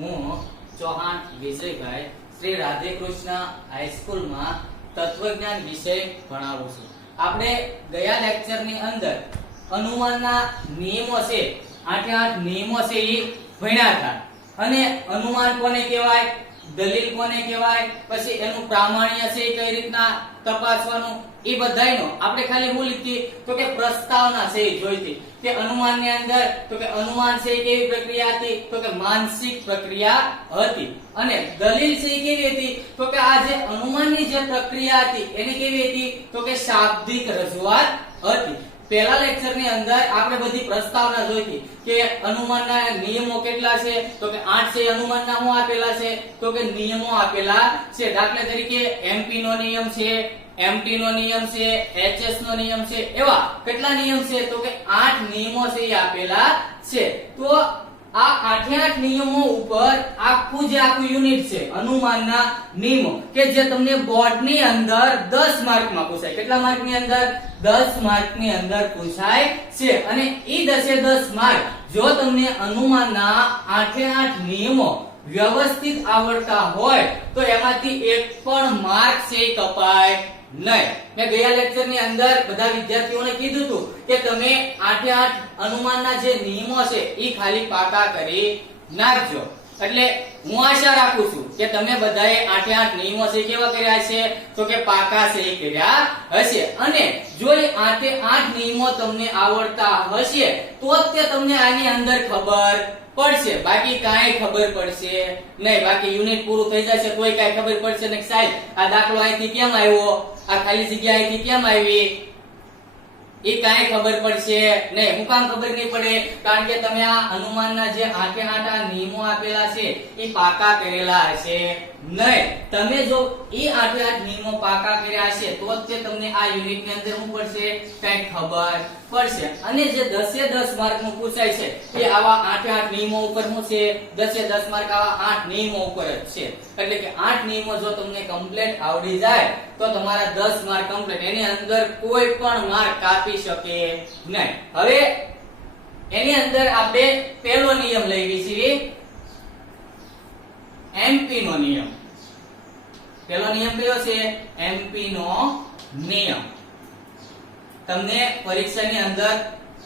હું ચૌહાણ વિજયભાઈ શ્રી રાધેકૃષ્ણ હાઈસ્કૂલમાં તત્વજ્ઞાન વિષય ભણાવું છું. આપણે ગયા લેક્ચરની અંદર અનુમાનના નિયમો છે, 8 નિયમો છે એ ભણ્યા હતા. અને અનુમાન કોને કહેવાય, દલીલ કોને કહેવાય, પછી એનું પ્રામાણ્ય છે કઈ રીતના તપાસવાનું, એ બધાયનો આપણે ખાલી હું લીધી તો કે પ્રસ્તાવના છે એ જોઈતી કે અનુમાનની અંદર તો કે અનુમાન છે એ કેવી પ્રક્રિયા હતી, તો કે માનસિક પ્રક્રિયા હતી. અને દલીલ છે એ કેવી હતી, તો કે આ જે અનુમાનની જે પ્રક્રિયા હતી એને કેવી હતી, તો કે શાબ્દિક રજૂઆત હતી. પહેલા લેક્ચરની અંદર આપણે બધી પ્રસ્તાવના જોઈતી કે અનુમાનના નિયમો કેટલા છે, તો કે 8 છે. અનુમાનના શું આપેલા છે, તો કે નિયમો આપેલા છે. દાખલા તરીકે એમપી નો નિયમ છે, એમટી નો નિયમ છે, એચએસ નો નિયમ છે, એવા કેટલા નિયમ છે, તો કે 8 નિયમો છે એ આપેલા છે. તો આ 8 નિયમો ઉપર આખું યુનિટ છે અનુમાનના નિયમો, કે જે તમને બોર્ડની અંદર 10 માર્કમાં પૂછાય. કેટલા માર્કની અંદર? 10 માર્કની અંદર પૂછાય છે. અને ઈ 10 માર્ક જો તમને અનુમાનના 8 નિયમો વ્યવસ્થિત આવડતા હોય તો એમાંથી એક પણ માર્ક છે કપાય નહીં. મેં ગયા લેક્ચરની અંદર બધા વિદ્યાર્થીઓને કીધું હતું કે તમે 8 અનુમાનના જે નિયમો છે એ ખાલી પાકા કરી નાખજો. એટલે હું આશા રાખું છું કે તમે બધાએ 8 નિયમો છે કેવા કર્યા છે, તો કે પાકા છે એ કર્યા હશે. અને જો એ 8 નિયમો તમને આવડતા હશે તો જ તે તમને આની અંદર ખબર પડશે, બાકી કાંઈ ખબર પડશે નહીં. બાકી યુનિટ પૂરું થઈ જશે તોય કાંઈ ખબર પડશે નહીં. સાહેબ આ દાખલો અહીંથી કેમ આવ્યો, આ ખાલી જગ્યા અહીંથી કેમ આવી, એ કાંઈ ખબર પડશે નહીં. હું કામ ખબર નહીં પડે, કારણ કે તમે આ અનુમાનના જે 8 નિયમો આપેલા છે એ પાકા કરેલા હશે નહીં. તમે જો એ 8 નિયમો પાકા કર્યા હશે તો જ તે તમને આ યુનિટની અંદર શું પડશે, કંઈક ખબર પડશે. અને જે 10 માર્કનું પૂછાય છે એ આવા 8 નિયમો ઉપર શું છે, 10 માર્ક આવા 8 નિયમો ઉપર જ છે. એટલે કે 8 નિયમો જો તમને કમ્પ્લીટ આવડી જાય તો તમારા 10 માર્ક કમ્પ્લીટ, એની અંદર કોઈ પણ માર્ક કાપી શકે નહીં. હવે એની અંદર આપણે પહેલો નિયમ લઈએ છીએ, એમપી નો નિયમ. પહેલો નિયમ કયો છે? એમપી નો નિયમ. તમને પરીક્ષાની અંદર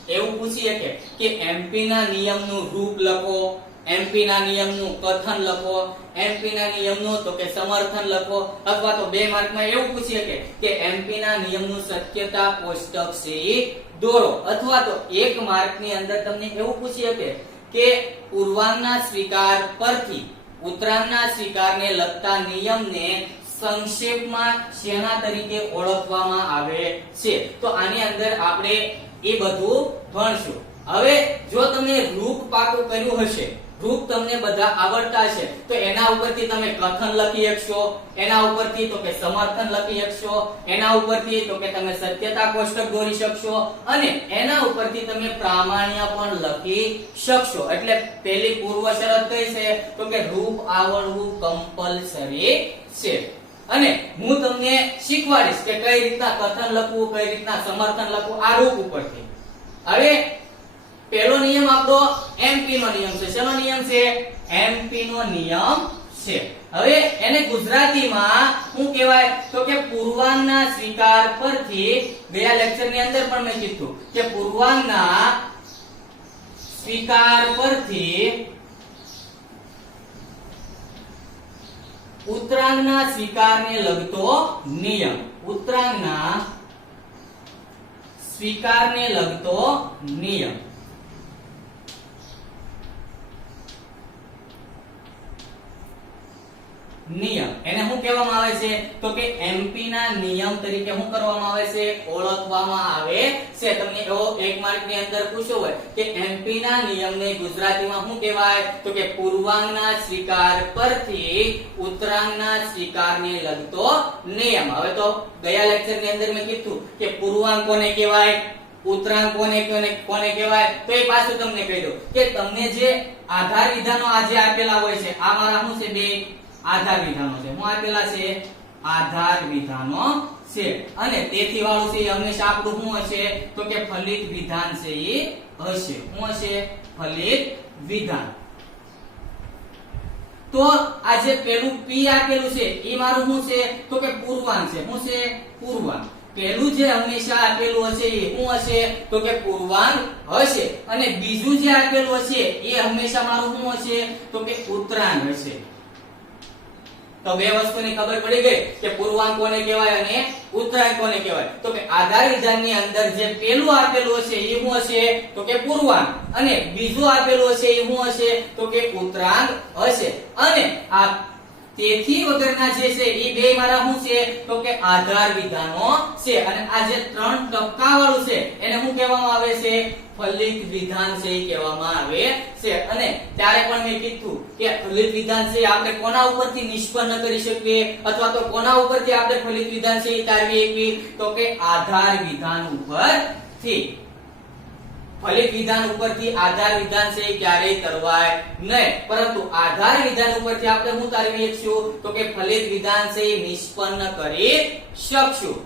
એવું પૂછી શકે કે એમપી ના નિયમનું રૂપ લખો, એમપી ના નિયમનું કથન લખો, એમપી ના નિયમનું તો કે સમર્થન લખો. અથવા તો 2 માર્કમાં એવું પૂછી શકે કે એમપી ના નિયમનું શક્યતા કોષ્ટક છે એ દોરો. અથવા તો 1 માર્કની અંદર તમને એવું પૂછી શકે કે પૂર્વાંગના સ્વીકાર પરથી ઉત્તરાંગના સ્વીકારને લગતા નિયમને સંક્ષેપમાં શેના તરીકે ઓળખવામાં આવે છે. તો આની અંદર આપણે એ બધું ભણશું. હવે જો તમે રૂપ પાકું કર્યું હશે, રૂપ તમને બધા આવડતા છે, તો એના ઉપરથી તમે કથન લખી શકશો, એના ઉપરથી તો કે સમર્થન લખી શકશો, એના ઉપરથી તો કે તમે સત્યતા કોષ્ટક દોરી શકશો, અને એના ઉપરથી તમે પ્રામાણ્ય પણ લખી શકશો. એટલે પહેલી પૂર્વ શરત કઈ છે, તો કે રૂપ આવડવું કમ્પલસરી છે. અને હું તમને શીખવાડીશ કે કઈ રીતના કથન લખવું, કઈ રીતના સમર્થન લખવું આ રૂપ ઉપરથી. હવે પહેલો નિયમ આપણો એમપી નો નિયમ છે. શેનો નિયમ છે? એમપી નો નિયમ છે. હવે એને ગુજરાતીમાં શું કહેવાય, તો કે પૂર્વાંગના સ્વીકાર પરથી, ગયા લેક્ચરની અંદર પણ મેં કીધું કે પૂર્વાંગના સ્વીકાર પરથી ઉત્તરાંગના સ્વીકારને લગતો નિયમ. ઉત્તરાંગના સ્વીકારને લગતો નિયમ. નિયમ એને શું કહેવામાં આવે છે, તો કે એમપી ના નિયમ તરીકે શું કરવામાં આવે છે, ઓળખવામાં આવે છે. તમને એવો 1 માર્કની અંદર પૂછ્યો હોય કે એમપી ના નિયમને ગુજરાતીમાં શું કહેવાય, તો કે પૂર્વાંગના સ્વીકાર પરથી ઉત્તરાંગના સ્વીકારને લગતો નિયમ. હવે તો ગયા લેક્ચરની અંદર મેં કીધું કે પૂર્વાંગ કોને કહેવાય, ઉત્તરાંગ કોને કહેવાય. તો એ પાછું તમને કહી દઉં કે તમને જે આધાર વિધાનો આજે આપેલા હોય છે, આ મારા શું છે, 2 આધાર વિધાનો છે. હું આપેલા છે આધાર વિધાનો છે. અને તેથી વાળું છે હંમેશા આપણું શું હશે, તો કે ફલિત વિધાન છે એ હશે. શું હશે? ફલિત વિધાન. તો આ જે પેલું P આપેલું છે એ મારું શું છે તો કે પૂર્વાંક છે. શું છે? પૂર્વાંક. પેલું જે હંમેશા આપેલું હશે એ શું હશે તો કે પૂર્વાંક હશે, અને બીજું જે આપેલું હશે એ હંમેશા મારું શું હશે તો કે ઉત્તરાયણ હશે. તો બે વસ્તુની ખબર પડી ગઈ કે પૂર્વાંક કોને કહેવાય અને ઉત્તરાયણ કોને કહેવાય. તો કે આધાર વિધાનની અંદર જે પેલું આપેલું હશે એ શું હશે તો કે પૂર્વાંક, અને બીજું આપેલું હશે એ શું હશે તો કે ઉત્તરાયણ હશે. અને આ તેથી વગરના જે છે એ બે મારા શું છે તો કે આધાર વિધાનો છે, અને આ જે 3 ટપકા વાળું છે એને શું કહેવામાં આવે છે ફલિત વિધાન છે એ કહેવામાં આવે છે. અને ત્યારે પણ મેં કીધું કે ફલિત વિધાન છે આપણે કોના ઉપરથી નિષ્પન્ન કરી શકીએ અથવા તો કોના ઉપરથી આપણે ફલિત વિધાન છે એ તારવી શકીએ તો કે આધાર વિધાન ઉપરથી. ફલિત વિધાન ઉપરથી આધાર વિધાન છે ક્યારેય તરવાય નહીં, પરંતુ આધાર વિધાન ઉપરથી આપણે શું તારવી શકશું તો કે ફલિત વિધાન છે નિષ્પન્ન કરી શકશું.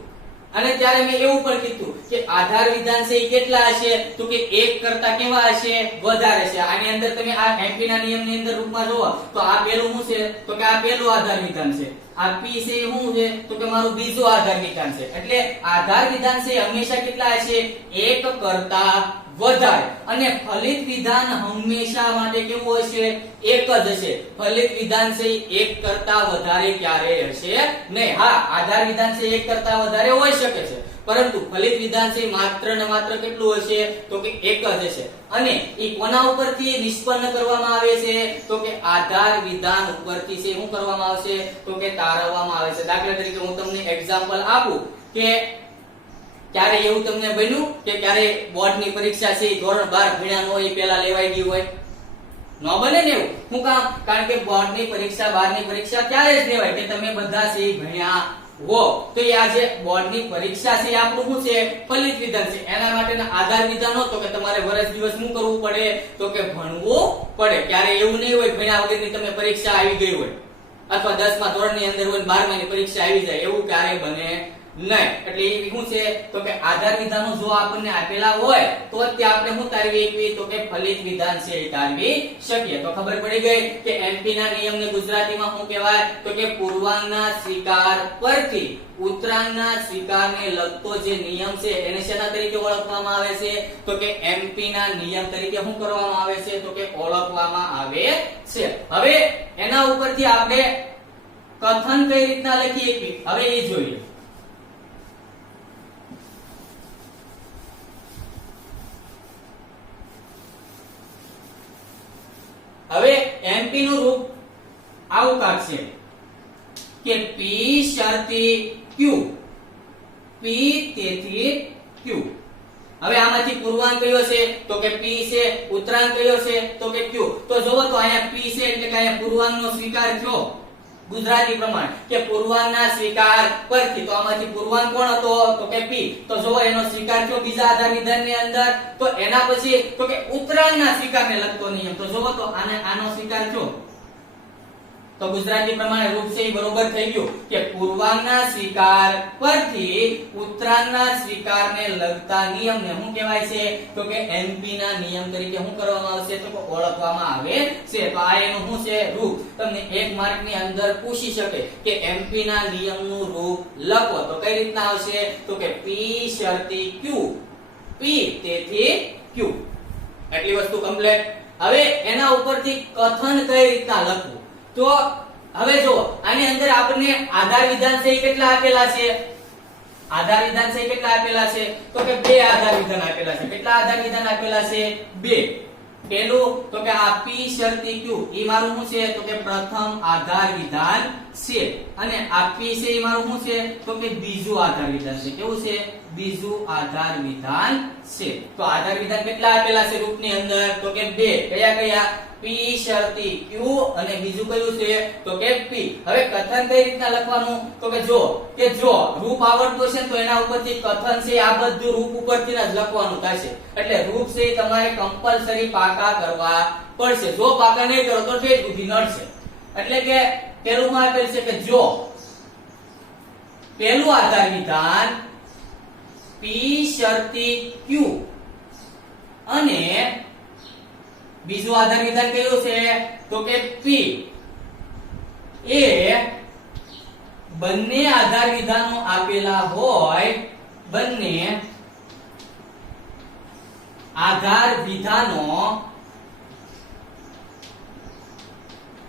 અને ત્યારે મેં એવું પણ કીધું કે આધાર વિધાન છે કેટલા હશે તો કે એક કરતા કેવા હશે વધારે છે. આની અંદર તમે આ એમપી ના નિયમની અંદર રૂપમાં જોવો તો આ પેલું શું છે તો કે આ પેલું આધાર વિધાન છે, આ પી છે શું છે તો કે મારું બીજું આધાર વિધાન છે. એટલે આધાર વિધાન છે હંમેશા કેટલા હશે એક કરતા વધારે, અને ફલિત વિધાન હંમેશા માટે કેવું હશે એક જ હશે. ફલિત વિધાન છે એક કરતા વધારે ક્યારેય હશે નહીં. હા, આધાર વિધાન છે એક કરતા વધારે હોઈ શકે છે, પરંતુ ફલિત વિધાન છે માત્ર ને માત્ર કેટલું હશે તો કે એક જ હશે. અને એ કોના ઉપરથી નિષ્પન્ન કરવામાં આવે છે તો કે આધાર વિધાન ઉપરથી છે શું કરવામાં આવશે તો કે તારવવામાં આવે છે. દાખલા તરીકે હું તમને એક્ઝામ્પલ આપું કે ક્યારે એવું તમને બન્યું કે ક્યારે બોર્ડની પરીક્ષા છે ધોરણ 12 ભણ્યા ન હોય એ પહેલા લેવાઈ ગઈ હોય? ન બને ને એવું. શું કામ? કારણ કે બોર્ડની પરીક્ષા 12ની પરીક્ષા ત્યારે જ લેવાય કે તમે બધા છે ભણ્યા હો. તો એ આ જે બોર્ડની પરીક્ષા છે આપણું શું છે ફલિત વિધાન છે. એના માટેના આધાર વિધાનો તો કે તમારે વર્ષ દિવસ શું કરવું પડે તો કે ભણવું પડે. ક્યારે એવું નહીં હોય ભણ્યા વગરની તમે પરીક્ષા આવી ગઈ હોય, અથવા 10મા ધોરણની અંદર હોય 12માની પરીક્ષા આવી જાય, એવું ક્યારેય બને નહીં. એટલે એ શું છે તો કે આધાર વિધાનો જો આપણને આપેલા હોય તો જ આપણે શું તારવી શકીએ તો કે ફલિત વિધાન છે એ તારવી શકીએ. તો ખબર પડી ગઈ કે એમપી ના નિયમને ગુજરાતીમાં શું કહેવાય તો કે પૂર્વાંગના સ્વીકાર પરથી ઉત્તરાંગના સ્વીકારને લગતો જે નિયમ છે એને શેના તરીકે ઓળખવામાં આવે છે તો કે એમપી ના નિયમ તરીકે શું કરવામાં આવે છે તો કે ઓળખવામાં આવે છે. હવે એના ઉપરથી આપણે કથન કઈ રીતના લખી શકીએ હવે એ જોઈએ. હવે એમપી નું રૂપ આવું કાંક છે કે P શરતી Q, P તેથી Q. હવે આમાંથી પૂર્વાંક કયો છે તો કે P છે, ઉત્તરાંક કયો છે તો કે Q. તો જોવો તો અહીંયા P છે એટલે કે અહીંયા પૂર્વાંકનો સ્વીકાર થયો ગુજરાતી પ્રમાણે કે પૂર્વાંકના સ્વીકાર પરથી. તો આમાંથી પૂર્વાંક કોણ હતો તો કે P. તો જોવો એનો સ્વીકાર થયો બીજા આધાર વિધાનની અંદર. તો એના પછી તો કે ઉત્તરાંગના સ્વીકારને લગતો નિયમ. તો જોવો તો આનો સ્વીકાર થયો તો ગુજરાતી પ્રમાણે રૂપ છે એ બરોબર થઈ ગયું કે પૂર્વાંગના સ્વીકાર પરથી ઉત્તરાંગના સ્વીકારને લગતા નિયમને શું કહેવાય છે તો કે એમપી ના નિયમ તરીકે શું કરવામાં આવશે તો કે ઓળખવામાં આવે છે. તો આ એનું શું છે રૂપ. તમને 1 માર્ક ની અંદર પૂછી શકે કે એમપી ના નિયમનું રૂપ લખો તો કઈ રીતના આવશે તો કે P શરતી Q, P તેથી Q. એટલી વસ્તુ કમ્પ્લીટ. હવે એના ઉપરથી કથન કઈ રીતના લખવું તો હવે જો આની અંદર આપણને આધાર વિધાન છે કેટલા આપેલા છે? આધાર વિધાન છે કેટલા આપેલા છે તો કે 2 આધાર વિધાન આપેલા છે. કેટલા આધાર વિધાન આપેલા છે? 2. પહેલું તો કે આ P શરતી Q એ મારું શું છે તો કે પ્રથમ આધાર વિધાન છે, અને આ P છે એ મારું શું છે તો કે બીજું આધાર વિધાન છે. કેવું છે? બીજું આધાર વિધાન છે. તો આધાર વિધાન કેટલા આપેલા છે રૂપની અંદર તો કે 2. કયા કયા? P શરતી Q અને બીજું કયું છે તો કે P. હવે કથન કઈ રીતના લખવાનું તો કે જો રૂપ આવડતું છે તો એના ઉપરથી કથન છે આ બધું રૂપ ઉપરથી જ લખવાનું થશે. એટલે રૂપ છે તમારે કમ્પલસરી પાકા કરવા પડશે. જો પાકા નહીં કરો તો ઠેઠ બુદ્ધિ નડશે. એટલે કે પેલું માં આપેલ છે કે જો પેલું આધાર વિધાન P શરતી Q અને બીજું આધાર વિધાન કયું છે તો કે P. એ બંને આધાર વિધાનો આપેલા હોય, બંને આધાર વિધાનો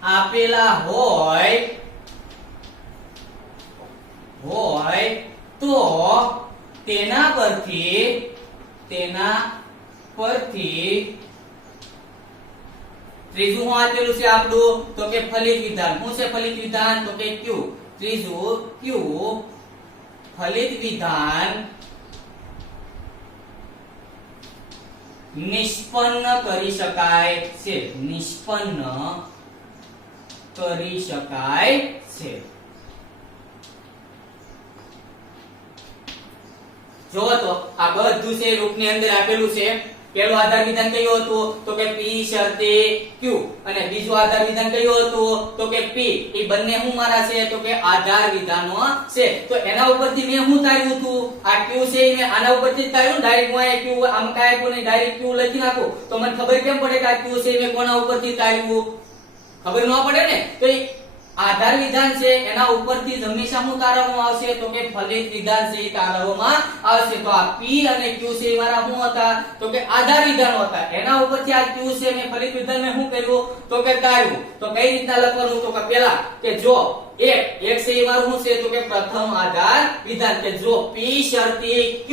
આપેલા હોય તો તેના પરથી ત્રીજું શું આપેલું છે આપણું તો કે ફલિત વિધાન. શું છે ફલિત વિધાન તો કે ક્યુ. ત્રીજું ક્યુ ફલિત વિધાન નિષ્પન્ન કરી શકાય છે. નિષ્પન્ન કરી શકાય છે. જો તો આ બધું છે રૂપની અંદર આપેલું છે. પહેલું આધાર વિધાન કયું હતું તો કે P શરતે Q, અને બીજું આધાર વિધાન કયું હતું તો કે P. એ બંને શું મારા છે તો કે આધાર વિધાનો છે. તો એના ઉપરથી મેં શું તાર્યું હતું આ Q છે એ મેં આના ઉપરથી જ તાર્યું. ડાયરેક્ટ હું Q આમ કાંઈ પણ નહીં, ડાયરેક્ટ Q લખી નાખું તો મને ખબર કેમ પડે કે આ Q છે મેં કોના ઉપરથી તાર્યું? ખબર ન પડે ને. તો આધાર વિધાન છે એના ઉપરથી જ હંમેશા શું તારવવામાં આવશે તો કે ફલિત વિધાન છે એ તારવવામાં આવશે. તો આ P અને Q છે એ મારા શું હતા તો કે આધાર વિધાનો હતા. એના ઉપરથી આ Q છે મેં ફલિત વિધાન મેં શું કર્યું તો કે તાર્યું. તો કઈ રીતના લખવાનું તો કે પહેલા કે જો એક છે એ મારું શું છે તો કે પ્રથમ આધાર વિધાન, કે જો P શરતી Q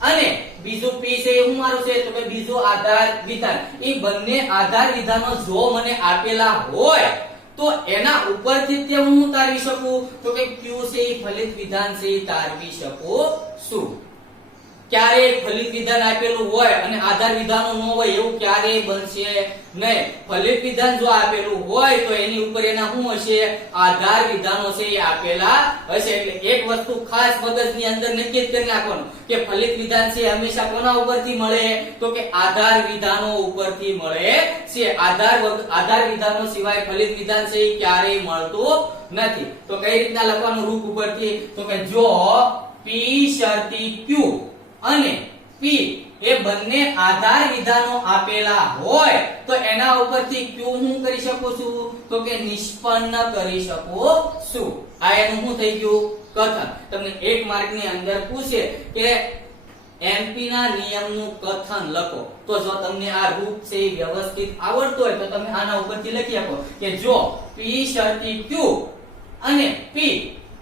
અને બીજું P છે એ શું મારું છે તો કે બીજું આધાર વિધાન. એ બંને આધાર વિધાનો જો મને આપેલા હોય તો એના ઉપરથી તે હું તારવી શકું તો કે Q છે એ ફલિત વિધાન છે એ તારવી શકું છું. ક્યારેય ફલિત વિધાન આપેલું હોય અને આધાર વિધાનો ન હોય એવું ક્યારેય બનશે નહીં. ફલિત વિધાન જો આપેલું હોય તો એની ઉપર એના શું હશે આધાર વિધાનો છે એ આપેલા હશે. એટલે એક વસ્તુ ખાસ મગજની અંદર નક્કી જ કરી નાખવાનું કે ફલિત વિધાન છે હંમેશા કોના ઉપરથી મળે તો કે આધાર વિધાનો ઉપરથી મળે છે. આધાર વિધાનો સિવાય ફલિત વિધાન છે એ ક્યારેય મળતું નથી. તો કઈ રીતના લખવાનું રૂપ ઉપરથી તો કે જો P શરતી Q અને P એ બંને આધાર વિધાનો આપેલા હોય તો એના ઉપરથી Q હું કરી શકું છું તો કે નિષ્પન્ન કરી શકું છું. આ એનું શું થઈ ગયું કથન. તમને 1 માર્ક ની અંદર પૂછે કે MP ના નિયમનું કથન લખો તો જો તમને આ રૂપ છે એ વ્યવસ્થિત આવડતું હોય તો તમે આના ઉપરથી લખી શકો કે જો P શરતી Q અને P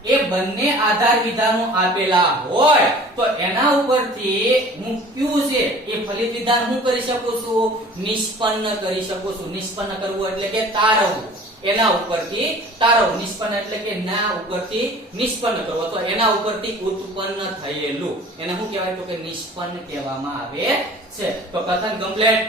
એ બંને આધાર વિધાનો આપેલા હોય તો એના ઉપરથી હું Q છે એ ફલિત વિધાન હું કરી શકું છું નિષ્પન્ન કરી શકું છું. નિષ્પન્ન કરવું એટલે કે તારવવું. એના ઉપરથી તારવવું. નિષ્પન્ન એટલે કે ના ઉપરથી નિષ્પન્ન કરવું તો એના ઉપરથી ઉત્પન્ન થયેલું એને શું કહેવાય તો કે નિષ્પન્ન કહેવામાં આવે છે. તો કથન કમ્પ્લીટ.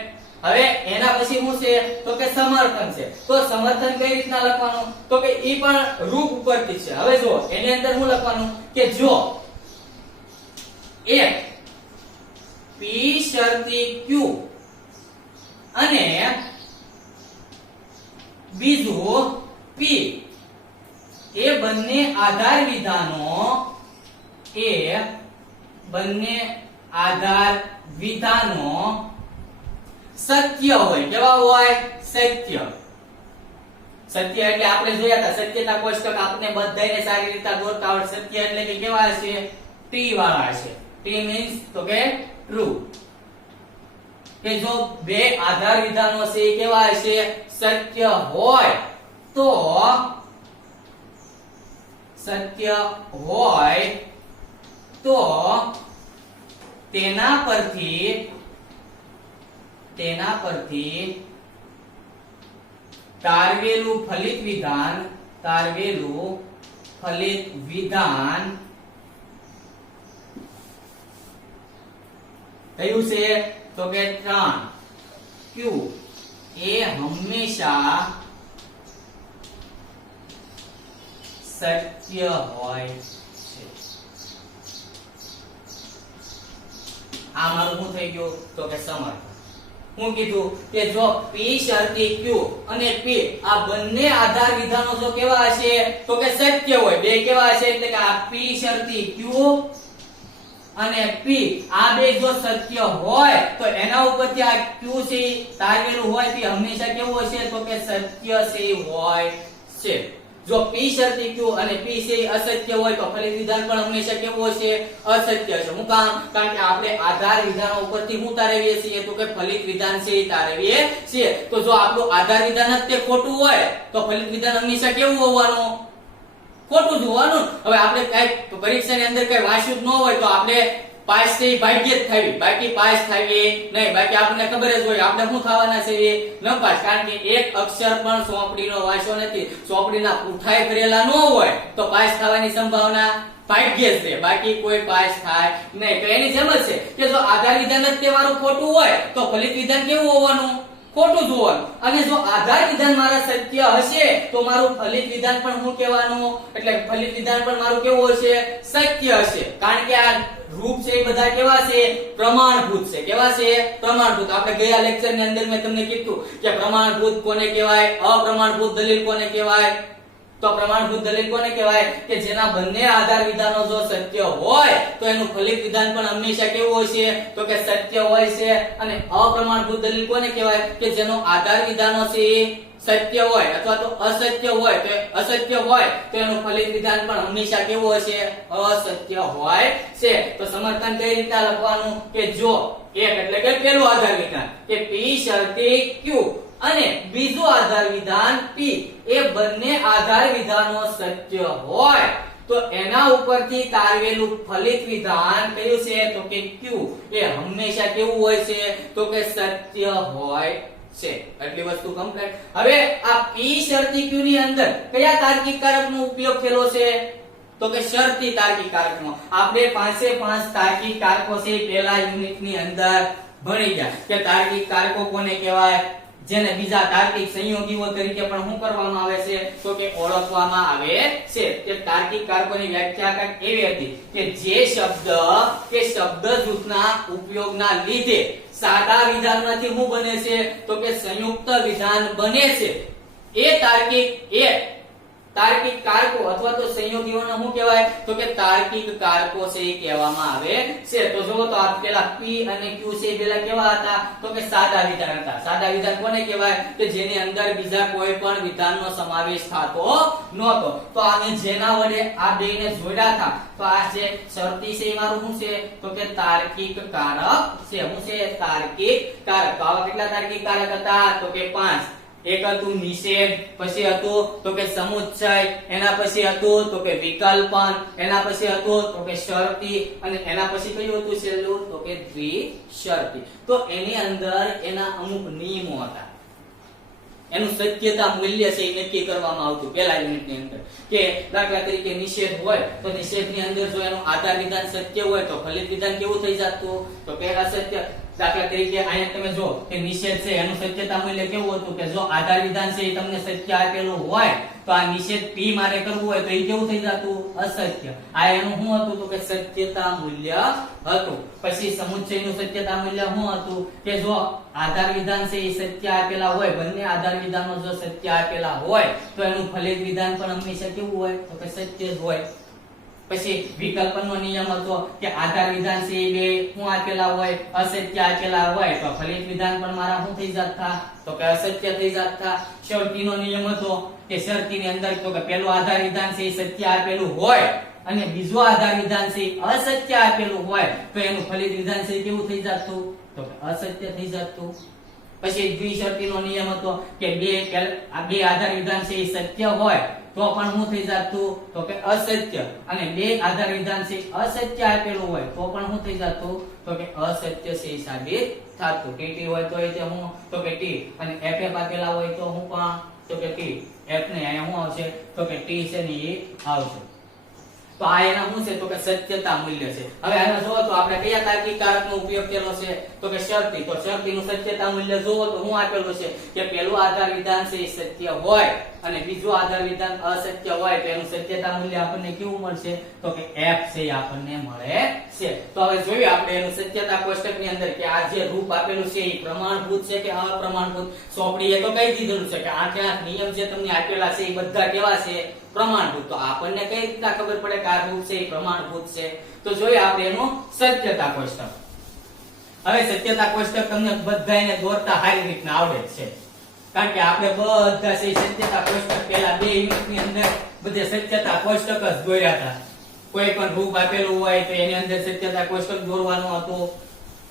હવે એના પછી શું છે તો કે સમર્થન છે. તો સમર્થન કઈ રીતના લખવાનું તો કે ઈ પણ રૂપ ઉપરથી છે. હવે જો એની અંદર શું લખવાનું કે જો એક P શરતી Q અને બીજું P એ બંને આધાર વિધાનો સત્ય હોય. કેવા હોય સત્ય. સત્ય એટલે આપણે જોયા હતા સત્યતા કોષ્ટક આપણે બધાને સારી રીતે દોરતા આવડે. સત્ય એટલે કે કેવા છે T વાળા છે. T means તો કે ટ્રુ. કે જો બે આધાર વિધાનો છે એ કેવા છે સત્ય હોય તો તેના પરથી તારવેલું ફલિત વિધાન કયું છે તો કે 3 Q એ હંમેશા સત્ય હોય છે. આ મારું શું થઈ ગયું તો કે સમર્થન. હું કીધું કે જો P શરતી Q અને P આ બંને આધાર વિધાનો જો કેવા હશે તો કે સત્ય હોય. બે કેવા હશે એટલે કે આ P શરતી Q અને P આ બે જો સત્ય હોય તો એના ઉપરથી આ Q છે તારવેલું હોય તે હંમેશા કેવું હશે તો કે સત્ય છે હોય છે. જો P શરતી Q અને P છે એ અસત્ય હોય તો ફલિત વિધાન પણ હંમેશા કેવું હશે? અસત્ય છે. શું કામ? કારણ કે આપણે આધાર વિધાનો ઉપરથી શું તારવીએ છીએ? તો કે ફલિત વિધાન છે એ તારવીએ છીએ. તો જો આપણું આધાર વિધાન જ તે ખોટું હોય તો ફલિત વિધાન હંમેશા કેવું હોવાનું? ખોટું જ હોવાનું. હવે આપણે કઈ પરીક્ષાની અંદર કઈ વાંચ્યું જ ન હોય તો આપણે પાસ છે ભાગ્ય જ થાવી, બાકી પાસ થાવી નહીં. બાકી આપણને ખબર જ હોય આપણે શું થવાના છે? ન પાસ. કારણ કે એક અક્ષર પણ સોંપડીનો વાંચ્યો નથી, સોંપડીના પૂઠાય કરેલા ન હોય તો પાસ થવાની સંભાવના ભાગ્ય જ છે, બાકી કોઈ પાસ થાય નહીં. તો એની જેમ જ છે કે જો આધાર વિધાન જ તે મારું ખોટું હોય તો ફલિત વિધાન કેવું હોવાનું? ખોટું જ હોવાનું. અને જો આધાર વિધાન મારા સત્ય હશે તો મારું ફલિત વિધાન પણ શું કહેવાનું? એટલે ફલિત વિધાન પણ મારું કેવું હશે? સત્ય હશે. કારણ કે આ રૂપ છે એ બધા કેવા છે? પ્રમાણભૂત છે. કેવા છે? પ્રમાણભૂત. આપણે ગયા લેક્ચર ની અંદર મેં તમને કીધું કે પ્રમાણભૂત કોને કહેવાય, અપ્રમાણભૂત દલીલ કોને કહેવાય. તો પ્રમાણભૂત દલીલ કોને કહેવાય? કે જેના બંને આધાર વિધાનો જો સત્ય હોય તો એનું ફલિત વિધાન પણ હંમેશા કેવું હોય છે? તો કે સત્ય હોય છે. અને અપ્રમાણભૂત દલીલ કોને કહેવાય? કે જેનો આધાર વિધાનો છે એ સત્ય હોય અથવા તો અસત્ય હોય. તો અસત્ય હોય તો એનું ફલિત વિધાન પણ હંમેશા કેવું હશે? અસત્ય હોય છે. તો સમર્થન કઈ રીતે લખવાનું? કે જો એક એટલે કે પહેલું આધાર વિધાન કે P શરતી Q અને બીજું આધાર વિધાન P એ બંને આધાર વિધાનો સત્ય હોય તો એના ઉપરથી તારવેલું ફલિત વિધાન કયું છે? તો કે Q એ હંમેશા કેવું હોય છે? તો કે સત્ય હોય છે. આટલી વસ્તુ કમ્પ્લીટ. હવે આ P શરતી Q ની અંદર કયા તાર્કિક કારકનો ઉપયોગ થયેલો છે? તો કે શરતી તાર્કિક કારકનો. આપણે 5 તાર્કિક કારકો છે પહેલા યુનિટની અંદર ભણી ગયા કે તાર્કિક કારકો કોને કહેવાય, જેને બીજા તાર્કિક સંયોગીઓ તરીકે પણ શું કરવામાં આવે છે? તો કે ઓળખવામાં આવે છે. કે તાર્કિક કારકોની વ્યાખ્યા કંઈક એવી હતી કે જે શબ્દ કે શબ્દ જૂથના ઉપયોગના લીધે સાદા વિધાનમાંથી શું બને છે? તો કે સંયુક્ત વિધાન બને છે. એ તાર્કિક કારકો અથવા તો સંયોગીઓને શું કહેવાય? તો કે તાર્કિક કારકો છે એ કહેવામાં આવે છે. તો જુઓ તો આ પેલા P અને Q છે પેલા કેવા હતા? તો કે સાદા વિધાન હતા. સાદા વિધાન કોને કહેવાય? કે જેની અંદર બીજા કોઈ પણ વિધાનનો સમાવેશ થતો નહોતો. તો આને જેના વડે આ બેને જોડ્યા હતા તો આ જે શરતી છે એ મારું શું છે? તો કે તાર્કિક કારક છે. શું છે? તાર્કિક કારક. તો આવા કેટલા તાર્કિક કારક હતા? તો કે 5. એક હતું નિષેધ, પછી હતું તો કે સમુચ્ચય, એના પછી હતું તો કે વિકલ્પન, એના પછી હતું તો કે શરતી અને એના પછી કયું હતું છેલ્લું? તો કે દ્વિશરતી. તો એની અંદર એના અમુક નિયમો હતા. એનું સત્યતા મૂલ્ય છે એ નક્કી કરવામાં આવતું પહેલા યુનિટની અંદર. કે દાખલા તરીકે નિષેધ હોય તો નિષેધની અંદર જો એનું આધાર વિધાન સત્ય હોય તો ફલિત વિધાન કેવું થઈ જતું? તો કે અસત્ય. દાખલા તરીકે અહીંયા તમે જો કે નિષેધ છે એનું સત્યતા મૂલ્ય કેવું હતું? કે જો આધાર વિધાન છે એ તમને સત્ય આપેલું હોય તો આ નિષેધ P મારે કરવું હોય તો એ કેવું થઈ જતું? અસત્ય. આ એનું શું હતું? તો કે સત્યતા મૂલ્ય હતું. પછી સમુચ્ચયનું સત્યતા મૂલ્ય શું હતું? કે જો આધાર વિધાન છે એ સત્ય આપેલા હોય, બંને આધાર વિધાનો જો સત્ય આપેલા હોય તો એનું ફલિત વિધાન પણ હંમેશા કેવું હોય? તો કે સત્ય જ હોય. પછી વિકલ્પનનો નિયમ હતો કે આધાર વિધાન છે એ બે શું આપેલા હોય? અસત્ય આપેલા હોય તો ફલિત વિધાન પણ મારા શું થઈ જતા? તો કે અસત્ય થઈ જતા. શરતીનો નિયમ હતો કે શરતીની અંદર તો કે પહેલું આધાર વિધાન છે એ સત્ય આપેલું હોય અને બીજું આધાર વિધાન છે અસત્ય આપેલું હોય તો એનું ફલિત વિધાન છે કેવું થઈ જતું? તો કે અસત્ય થઈ જતું. પછી દ્વિશરતીનો નિયમ હતો કે બે આધાર વિધાન છે એ સત્ય હોય તો પણ શું થઈ જતું? તો કે અસત્ય. અને બે આધાર વિધાન છે અસત્ય આપેલું હોય તો પણ શું થઈ જતું? તો કે અસત્ય છે એ સાબિત થતું. ટી હોય તો એ હું તો કે ટી અને એફ આપેલા હોય તો હું પણ તો કે ટી. એફ ને અહીંયા શું આવશે? તો કે ટી છે ને એ આવશે. તો આ એના શું છે? તો કે સત્યતા મૂલ્ય છે. હવે આને જોવો તો આપણે કયા તાર્કિક કારકનો ઉપયોગ કર્યો છે? તો કે શરતી. તો શરતીનું સત્યતા મૂલ્ય જોવો તો શું આપેલું છે? કે પહેલું આધાર વિધાન છે એ સત્ય હોય અને બીજું આધાર વિધાન અસત્ય હોય તો એનું સત્યતા મૂલ્ય આપણને કેવું મળશે? તો કે F છે એ આપણને મળે છે. તો હવે જોઈએ આપણે એનું સત્યતા કોષ્ટકની અંદર કે આ જે રૂપ આપેલું છે એ પ્રમાણભૂત છે કે અપ્રમાણભૂત? સોંપડીએ તો કહી દીધેલું છે કે 8 નિયમ જે તમને આપેલા છે એ બધા કેવા છે? પ્રમાણભૂત. તો આપણને કઈ રીતના ખબર પડે કે આ રૂપ છે એ પ્રમાણભૂત છે? તો જોઈએ આપણે એનું સત્યતા કોષ્ટક. હવે સત્યતા કોષ્ટક તમને બધાને દોરતા સારી રીતના આવડે છે. કારણ કે આપણે બધા સત્યતા કોષ્ટક પેલા 2 યુનિટની અંદર બધે સત્યતા કોષ્ટક જ દોર્યા હતા. કોઈ પણ રૂપ આપેલું હોય તો એની અંદર સત્યતા કોષ્ટક દોરવાનું હતું.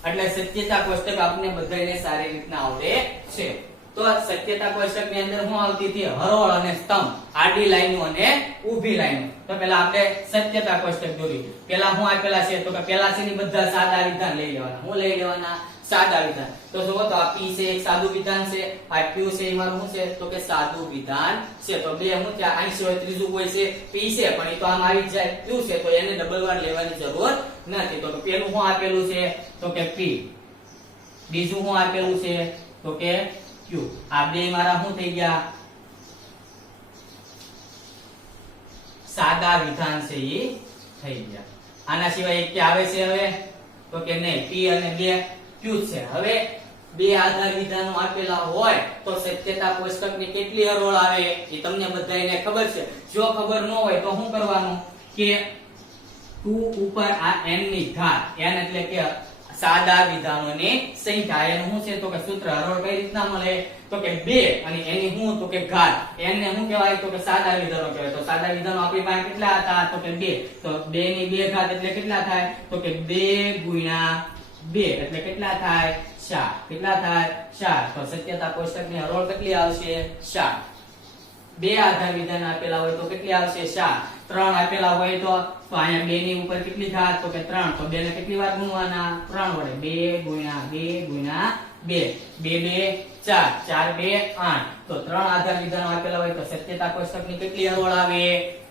એટલે સત્યતા કોષ્ટક આપણે બધાને સારી રીતના આવડે છે. તો સત્યતા કોષ્ટકની અંદર શું આવતી હતી? હરોળ અને સ્તંભ, આડી લાઈનો અને ઊભી લાઈનો. તો પેલા આપણે સત્યતા કોષ્ટક દોર્યું. પેલા શું આપેલા છે? તો કે પેલા છે ની બધા સાદા વિધાન લઈ લેવાના. શું લઈ લેવાના? સાદા વિધાન. તો જુઓ તો આ p છે એક સાદું વિધાન છે, આ q છે એ મારું શું છે? તો કે સાદું વિધાન છે. તો બે હું ત્યાં અહીં સિવાય ત્રીજું કોઈ છે p છે, પણ એ તો આમ આવી જાય q છે, તો એને ડબલ વાર લેવાની જરૂર નથી. તો પેલું શું આપેલું છે? તો કે p. બીજું શું આપેલું છે? તો કે q. આ બે મારા શું થઈ ગયા? સાદા વિધાન છે એ થઈ ગયા. આના સિવાય એક કે આવે છે હવે? તો કે નહીં, p અને 2 q છે. હવે બે આધાર વિધાનો આપેલા હોય તો સત્યતા કોષ્ટકની કેટલી હરોળ આવે એ તમને બધાને ખબર છે. જો ખબર ન હોય તો શું કરવાનું કે 2 ઉપર આ n ની ઘાત, n એટલે કે સાદા વિધાનોની સંખ્યા. એનું શું છે? તો કે સૂત્ર હરોળ કઈ રીતના મળે? તો કે 2 અને એની શું? તો કે ઘાત. n ને શું કહેવાય? તો કે સાદા વિધાનો કહેવાય. તો સાદા વિધાનો આપણી પાસે કેટલા હતા? તો કે 2. તો 2 ની 2 ઘાત એટલે કેટલા થાય? તો કે 2 ગુણ્યા 2 એટલે કેટલા થાય? 4. કેટલા થાય? 4. તો સત્યતા કોષ્ટકની હરોળ કેટલી આવશે? 4. બે આધાર વિધાન આપેલા હોય તો કેટલી આવશે? 4. 3 આપેલા હોય તો અહીંયા 2 ની ઉપર કેટલી ઘાત? તો કે 3. તો 2 ને કેટલી વાર ગુણવાના? 3 વડે. 2 ગુણ્યા 2 ગુણ્યા 2. 2 2 4 4 2 8. તો 3 આધાર વિધાનો આપેલા હોય તો સત્યતા કોષ્ટકની કેટલી હરોળ આવે?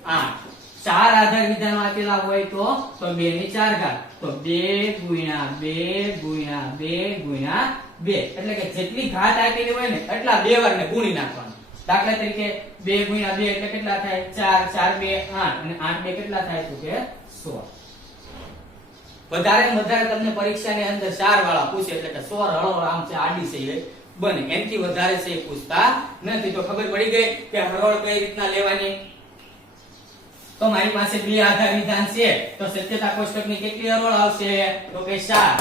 8. 4 આધાર વિધાનો આપેલા હોય તો 2 ની 4 ઘાત. તો 2 ગુણ્યા 2 ગુણ્યા 2 ગુણ્યા 2. એટલે કે જેટલી ઘાત આપેલી હોય ને એટલા બે વાર ને ગુણી નાખવાનું. દાખલા તરીકે 2 ગુણ્યા 2 એટલે કેટલા થાય? 4. 4 2 8 અને 8 2 કેટલા થાય? તો કે 16. વધારે ને વધારે તમને પરીક્ષાની અંદર 4 વાળા પૂછે એટલે કે 16 હરોળ આમ છે આડી છે બને. એનાથી વધારે છે પૂછતા નથી. તો ખબર પડી ગઈ કે હરોળ કઈ રીતના લેવાની. તો મારી પાસે બે આધાર વિધાન છે તો સત્યતા કોષ્ટકની કેટલી હરોળ આવશે? તો કે 4.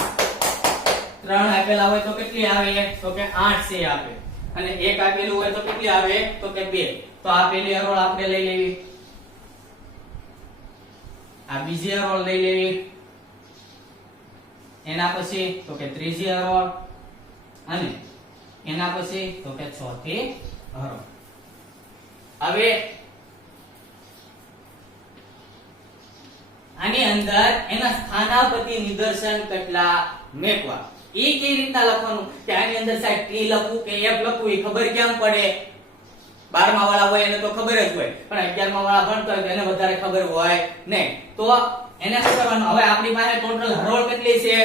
3 આપેલા હોય તો કેટલી આવે? તો કે 8 છે આપે. અને 1 આપેલું હોય તો કેટલી આવે? તો કે 2. તો આ પેલી હરોળ આપણે લઈ લેવી, આ બીજી હરોળ લઈ લેવી, એના પછી તો કે ત્રીજી હરોળ, અને એના પછી તો કે ચોથી હરોળ. હવે આની અંદર એના સ્થાનાપતિ નિદર્શન કેટલા મેકવા એ કેવી રીતના લખવાનું કે આની અંદર સાહેબ t લખવું કે f લખવું એ ખબર કેમ પડે? 12મા વાળા હોય એને તો ખબર જ હોય, પણ 11મા વાળા ભણતો હોય એને વધારે ખબર હોય નહીં. તો એને શું કરવાનું? હવે આપણી પાસે ટોટલ હરોળ કેટલી છે?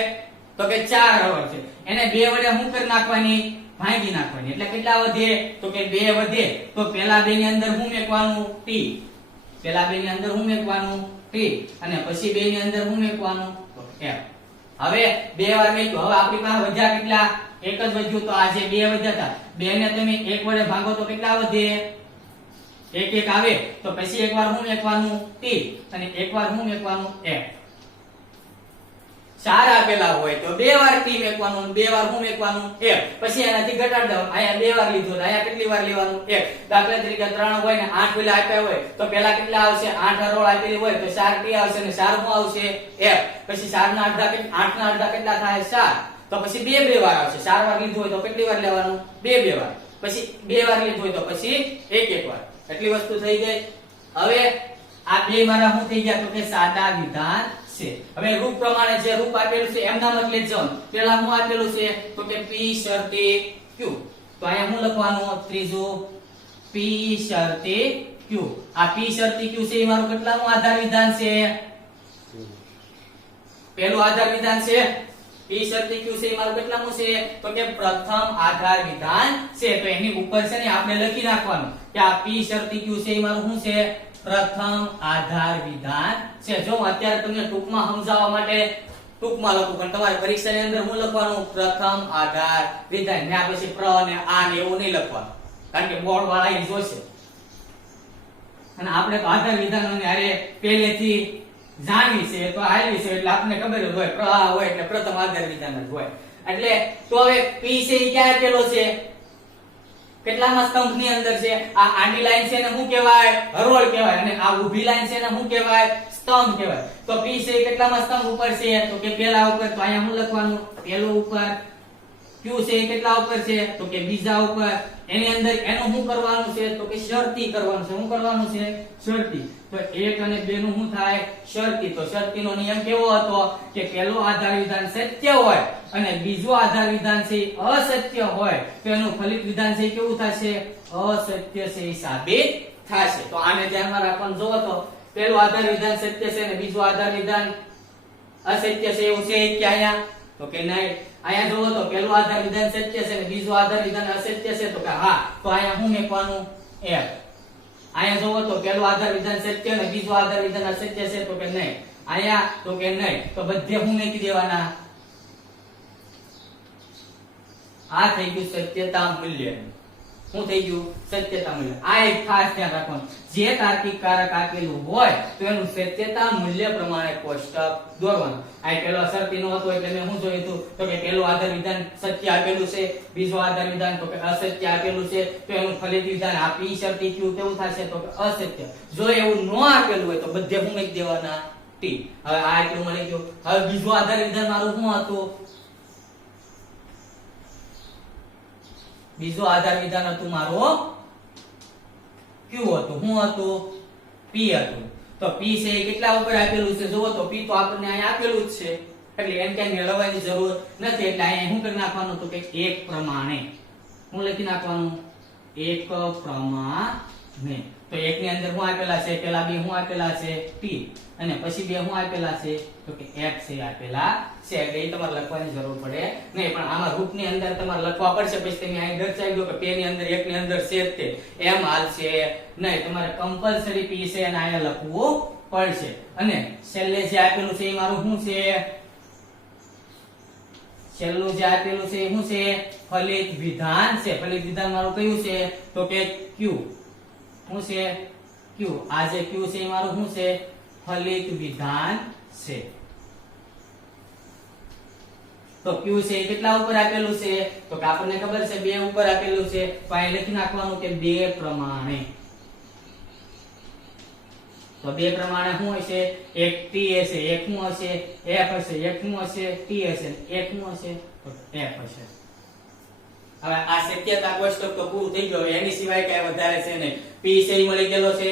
તો કે 4 હરોળ છે. એને 2 વડે શું કરી નાખવાની? ભાંગી નાખવાની. એટલે કેટલા વધે? તો કે 2 વધે. તો પેલા 2 ની અંદર શું મેકવાનું? t. પેલા 2 ની અંદર શું મેકવાનું? t. અને પછી 2 ની અંદર શું મેકવાનું? તો f. હવે 2 વાર મેક્યું. હવે આપણી પાસે વધ્યા કેટલા? એક જ વધ્યું. તો આ જે 2 વધ્યા હતા 2 ને તમે 1 વડે ભાગો તો કેટલા વધે? 1 1 આવે. તો પછી એક વાર શું મેકવાનું? t. અને એક વાર શું મેકવાનું? f. 4 આપેલા હોય તો 2 વાર t મેકવાનું, 2 વાર શું મેકવાનું? f. પછી એનાથી ઘટાડી દો. અહીંયા 2 વાર લીધું, અહીંયા કેટલી વાર લેવાનું? 1. દાખલા તરીકે 3 હોય ને 8 પેલા આપ્યા હોય તો પેલા કેટલા આવશે? 8 હરોળ આપેલી હોય તો 4 t આવશે અને 4 શું આવશે? f. પછી 4 ના અડધા 8 ના અડધા કેટલા થાય? 4. તો પછી 2 વાર આવશે. 4 વાર લીધું હોય તો કેટલી વાર લેવાનું? 2 વાર. પછી 2 વાર લીધું હોય તો પછી 1 વાર. એટલી વસ્તુ થઈ ગઈ. હવે આ બે મારા શું થઈ ગયા? તો કે સાદા વિધાન છે. હવે રૂપ પ્રમાણે જે રૂપ આપેલું છે એમના મત લેજો. પેલા શું આપેલું છે? તો કે p શરતી q. તો અહીંયા શું લખવાનું? ત્રીજું p શરતી q. આ p શરતી q છે એ મારું કેટલામું આધાર વિધાન છે? પહેલું આધાર વિધાન છે. p શરતી q છે એ મારું કેટલામું છે? તો કે પ્રથમ આધાર વિધાન છે. તો એની ઉપર છે ને આપણે લખી નાખવાનું કે આ p શરતી q છે એ મારું શું છે? પ્રથમ આધાર વિધાન છે. જો અત્યારે તમને ટૂંકમાં સમજાવવા માટે ટૂંકમાં લખું, પણ તમારે પરીક્ષાની અંદર શું લખવાનું? પ્રથમ આધાર વિધાન. ને આ પછી પ્ર અને આ ને એવું નહીં લખવાનું, કારણ કે બોર્ડ વાળા એ જોશે. અને આપણે તો આધાર વિધાનોને અરે પહેલેથી જાણવી છે તો આવી છે એટલે આપણને ખબર જ હોય. પ્ર હોય એટલે પ્રથમ આધાર વિધાન જ હોય. એટલે તો હવે p છે એ ક્યાં આપેલો છે? p કેટલામાં સ્તંભની અંદર છે? આ આડી લાઈન છે ને શું કહેવાય? હરોળ કહેવાય. અને આ ઊભી લાઈન છે ને શું કહેવાય? સ્તંભ કહેવાય. તો P છે એ કેટલામાં સ્તંભ ઉપર છે? તો કે પહેલા ઉપર. તો અહીંયા શું લખવાનું? પહેલો ઉપર. Q છે એ કેટલા ઉપર છે? તો કે બીજા ઉપર. એની અંદર એનું શું કરવાનું છે? તો કે શરતી કરવાનું છે. શું કરવાનું છે? શરતી. તો 1 અને 2 નું શું થાય? શરતી. તો શરતીનો નિયમ કેવો હતો? કે પહેલો આધાર વિધાન સત્ય હોય અને બીજો આધાર વિધાન છે અસત્ય હોય તો એનું ફલિત વિધાન છે કેવું થશે? અસત્ય છે સાબિત થશે. તો આને ધ્યાનમાં રાખવાનું. જોવો તો પહેલું આધાર વિધાન સત્ય છે અને બીજું આધાર વિધાન અસત્ય છે એવું છે કે અહીંયા? તો કે નહીં. અહીંયા જોવો તો પહેલું આધાર વિધાન સત્ય છે અને બીજું આધાર વિધાન અસત્ય છે. તો કે હા. તો અહીંયા શું મેકવાનું? F. અહીંયા જોવો તો પહેલું આધાર વિધાન સત્ય અને બીજું આધાર વિધાન અસત્ય છે. તો કે નહીં. અહીંયા તો કે નહીં. તો બધે હું મેકી દેવાના? આ થઈ ગયું સત્યતા મૂલ્ય. શું થઈ ગયું? સત્યતા મૂલ્ય. આ એક ખાસ ધ્યાન રાખવાનું. જે તાર્કિક કારક આપેલું હોય તો એનું સત્યતા મૂલ્ય પ્રમાણે કોષ્ટક દોરવાનું. આ પેલો શરતીનો હતો એટલે મેં શું જોયું હતું? તો કે પહેલું આધાર વિધાન સત્ય આપેલું છે, બીજું આધાર વિધાન તો કે અસત્ય આપેલું છે. તો એનું ફલિત વિધાન આ P શરતી Q કેવું થશે? તો કે અસત્ય. જો એવું ન આપેલું હોય તો બધે હું મૂકી દેવાના? T. હવે આ એટલું મળી ગયું. હવે બીજું આધાર વિધાન મારું શું હતું? બીજો આધાર વિધાન હતું મારું Q હતું. શું હતું? P હતું. તો P છે એ કેટલા ઉપર આપેલું છે? જુઓ તો P તો આપણને અહીંયા આપેલું જ છે એટલે એમ ક્યાંય મેળવવાની જરૂર નથી. એટલે અહીંયા શું કરી નાખવાનું? તો કે એક પ્રમાણે. શું લખી નાખવાનું? એક પ્રમાણે. તો એક ની અંદર શું આપેલા છે? પેલા બે શું આપેલા છે? T. અને પછી બે શું આપેલા છે? તો કે F છે આપેલા છે. એટલે એ તમારે લખવાની જરૂર પડે નહીં. પણ આમાં રૂપની અંદર તમારે લખવા પડશે. પછી તમે અહીં દર્શાવી દો કે બે ની અંદર એક ની અંદર છે તે એમ હાલ છે નહીં. તમારે કમ્પલસરી P છે અને અહીંયા લખવું પડશે. અને છેલ્લે જે આપેલું છે એ મારું શું છે? છેલ્લું જે આપેલું છે એ શું છે? ફલિત વિધાન છે. ફલિત વિધાન મારું કયું છે? તો કે Q. શું છે? Q. આ જે Q છે એ મારું શું છે? ફલિત વિધાન છે. તો Q છે એ કેટલા ઉપર આપેલું છે? તો કે આપણને ખબર છે 2 ઉપર આપેલું છે. તો અહીં લખી નાખવાનું કે 2 પ્રમાણે. તો 2 પ્રમાણે શું હશે? એક T હશે, એક શું હશે? F હશે, એક શું હશે? T હશે, એક શું હશે? તો F હશે. હવે આ સત્યતા કોષ્ટક તો પૂરું થઈ ગયું. એની સિવાય કઈ વધારે છે નહીં. P છે એ મળી ગયેલો છે,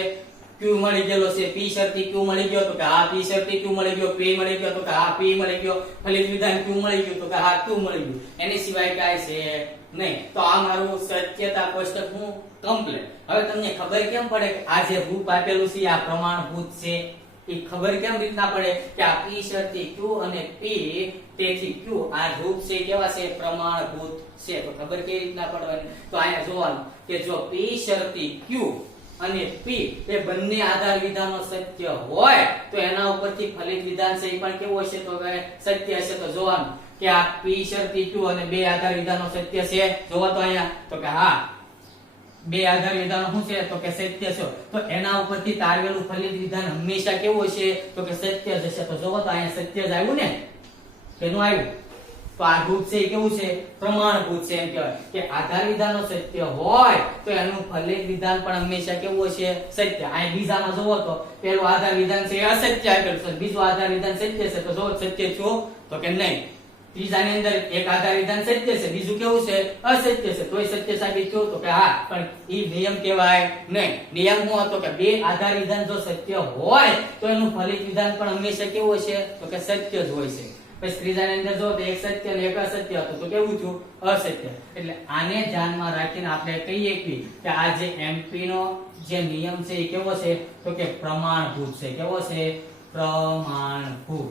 Q મળી ગયેલો છે, P શરતી Q મળી ગયો તો કે હા P શરતી Q મળી ગયો, P મળી ગયો તો કે હા P મળી ગયો, ફલિત વિધાન Q મળી ગયું તો કે હા Q મળી ગયું. એની સિવાય કાઈ છે નહીં. તો આ મારું સત્યતા કોષ્ટક હું કમ્પ્લીટ. હવે તમને ખબર કેમ પડે કે આ જે રૂપ આપેલું છે આ પ્રમાણભૂત છે? એ ખબર કેમ રીતના પડે કે આ P શરતી Q અને P તેથી Q આ રૂપ છે કેવા છે? પ્રમાણભૂત છે. તો ખબર કેવી રીતના પડવાની? તો અહીંયા જોવાનું કે જો P શરતી Q અને P એ બંને આધાર વિધાનો સત્ય હોય તો એના ઉપરથી ફલિત વિધાન છે એ પણ કેવું હશે? તો કે સત્ય હશે. તો જોવાનું કે આ P શરતી Q અને બે આધાર વિધાનો સત્ય છે. જોવો તો અહીંયા તો કે હા બે આધાર વિધાનો શું છે? તો કે સત્ય છે. તો એના ઉપરથી તારવેલું ફલિત વિધાન હંમેશા કેવું હશે? તો કે સત્ય જ હશે. તો જોવો તો અહીંયા સત્ય જ આવ્યું ને? કેનું આવ્યું? તો આ રૂપ છે કેવું છે? પ્રમાણભૂત છે. એમ કહેવાય કે આધાર વિધાનો સત્ય હોય તો એનું ફલિત વિધાન પણ હંમેશા કેવું હશે? સત્ય. અહીં બીજામાં જોવો તો પેલું આધાર વિધાન છે અસત્ય આપેલું છે, બીજું આધાર વિધાન સત્ય છે. તો જો સત્ય છો તો કે નહીં. ત્રીજાની અંદર એક આધાર વિધાન સત્ય છે, બીજું કેવું છે? અસત્ય છે. તોય સત્ય સાબિત થયું તો કે હા. પણ ઈ નિયમ કહેવાય નહીં. નિયમ શું હતો કે બે આધાર વિધાન જો સત્ય હોય તો એનું ફલિત વિધાન પણ હંમેશા કેવું હશે? તો કે સત્ય જ હોય છે. પછી ત્રીજાની અંદર જો તો એક સત્ય અને એક અસત્ય હતું તો કેવું થયું? અસત્ય. એટલે આને ધ્યાનમાં રાખીને આપણે કહીએ કે આ જે MP નો જે નિયમ છે એ કેવો છે? તો કે પ્રમાણભૂત છે. કેવો છે? પ્રમાણભૂત.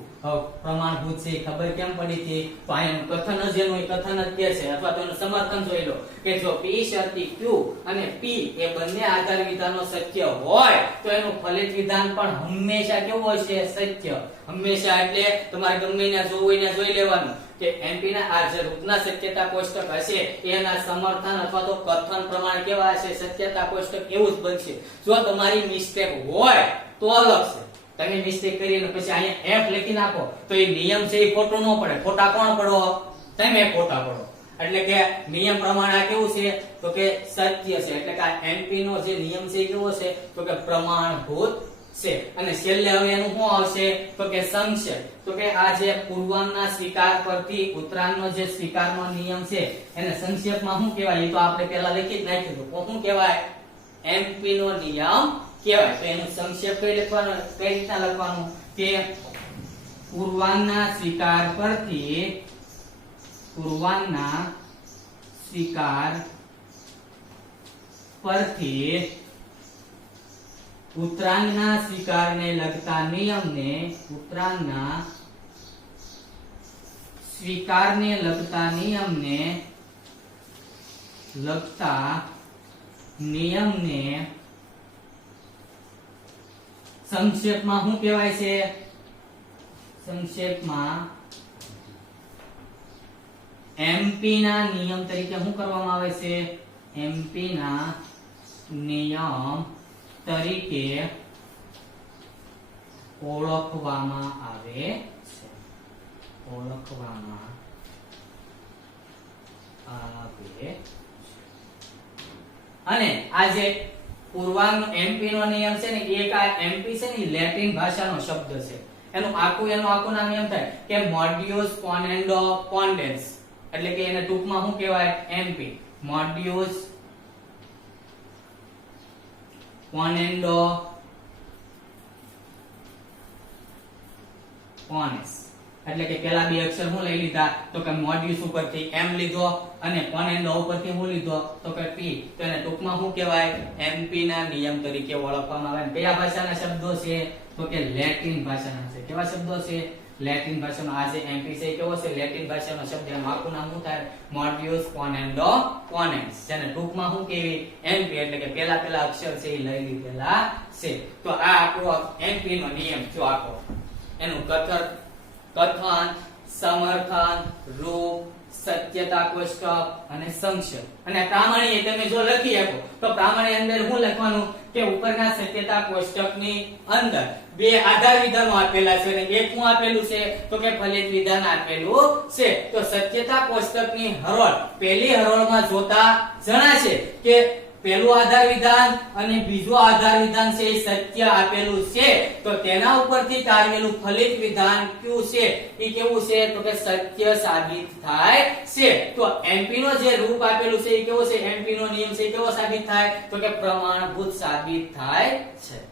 પ્રમાણભૂત છે ખબર કેમ પડી હતી? તો આનું કથન જ એનું કથન જ કે છે અથવા તો એનું સમર્થન જોઈ લો કે જો P શરતી Q અને P એ બંને આધાર વિધાનો સત્ય હોય તો એનું ફલિત વિધાન પણ હંમેશા કેવું હશે? સત્ય. હંમેશા એટલે તમારે ગમે ત્યાં જોવું હોય ત્યાં જોઈ લેવાનું કે MP ના આ જે રૂપના સત્યતા કોષ્ટક હશે એના સમર્થન અથવા તો કથન પ્રમાણે કેવા હશે? સત્યતા કોષ્ટક એવું જ બનશે. જો તમારી મિસ્ટેક હોય તો અલગ છે. તમે મિસ્ટેક કરીને પછી અહીંયા F લખી નાખો તો એ નિયમ છે એ ખોટો ન પડે. ખોટા કોણ પડો? તમે ખોટા પડો. એટલે કે નિયમ પ્રમાણે આ કેવું છે તો કે સત્ય છે એટલે કે આ એમપી નો જે નિયમ છે એ કેવો છે તો કે પ્રમાણભૂત છે અને છેલ્લે હવે એનું શું આવશે તો કે સંક્ષેપ તો કે આ જે પૂર્વાંગના સ્વીકાર પરથી ઉત્તરાયણનો જે સ્વીકારનો નિયમ છે એને સંક્ષેપમાં શું કહેવાય એ તો આપણે પહેલા લખી જ નાખ્યું હતું શું કહેવાય એમપી નો નિયમ કહેવાય તો એનું સંક્ષેપ કઈ લખવાનું કઈ રીતના લખવાનું કે પૂર્વાંગના સ્વીકાર પરથી ઉત્તરાંગના સ્વીકારને લગતા નિયમને સંક્ષેપમાં શું કહેવાય છે સંક્ષેપમાં એમપી ના નિયમ તરીકે શું કરવામાં આવે છે એમપી ના નિયમ તરીકે ઓળખવામાં આવે છે અને આ જે પૂર્વાંગ એમપી નો નિયમ છે ને એક આ એમપી છે ને લેટિન ભાષાનો શબ્દ છે એનું આખું નામ એમ થાય કે મોડ્યુસ પોનેન્ડો પોન્ડેન્સ એટલે કે એને ટૂંકમાં શું કહેવાય એમપી મોડ્યુસ પોનેન્ડો પોનેસ એટલે કે પેલા બે અક્ષર શું લઈ લીધા તો કે મોડ્યુસ ઉપરથી એમ લીધો અને પોનેન્ડો ઉપરથી શું લીધો તો કે પી તો એને ટૂંકમાં શું કહેવાય એમપી ના નિયમ તરીકે ઓળખવામાં આવે કયા ભાષાના શબ્દો છે તો કે લેટિન ભાષાના છે કેવા શબ્દો છે લેટિન ભાષાનો આ જે એમપી છે કેવો છે લેટિન ભાષાનો શબ્દ એનું આખું નામ શું થાય મોડ્યુસ પોનેન્ડો પોનેન્સ જેને ટૂંકમાં શું કહેવી એમપી એટલે કે પેલા અક્ષર છે એ લઈ લીધેલા છે તો આ આખો એમપી નો નિયમ થયો આખો એનું કથન સમર્થન રૂપ સત્યતા કોષ્ટક અને સંક્ષેપ અને પ્રામાણ્ય તમે જો લખી આપો તો પ્રામાણ્ય અંદર શું લખવાનું કે ઉપરના સત્યતા કોષ્ટકની અંદર બે આધાર વિધાનો આપેલા છે અને એક શું આપેલું છે તો કે ફલિત વિધાન આપેલું છે તો સત્યતા કોષ્ટકની હરોળ પહેલી હરોળમાં જોતા જણાશે કે પહેલું આધાર વિધાન અને બીજું આધાર વિધાન છે એ સત્ય આપેલું છે તો તેના ઉપરથી તારવેલું ફલિત વિધાન કયું છે એ કેવું છે તો કે સત્ય સાબિત થાય છે તો એમપી નો જે રૂપ આપેલું છે એ કેવો છે એમપી નો નિયમ છે એ કેવો સાબિત થાય તો કે પ્રમાણભૂત સાબિત થાય છે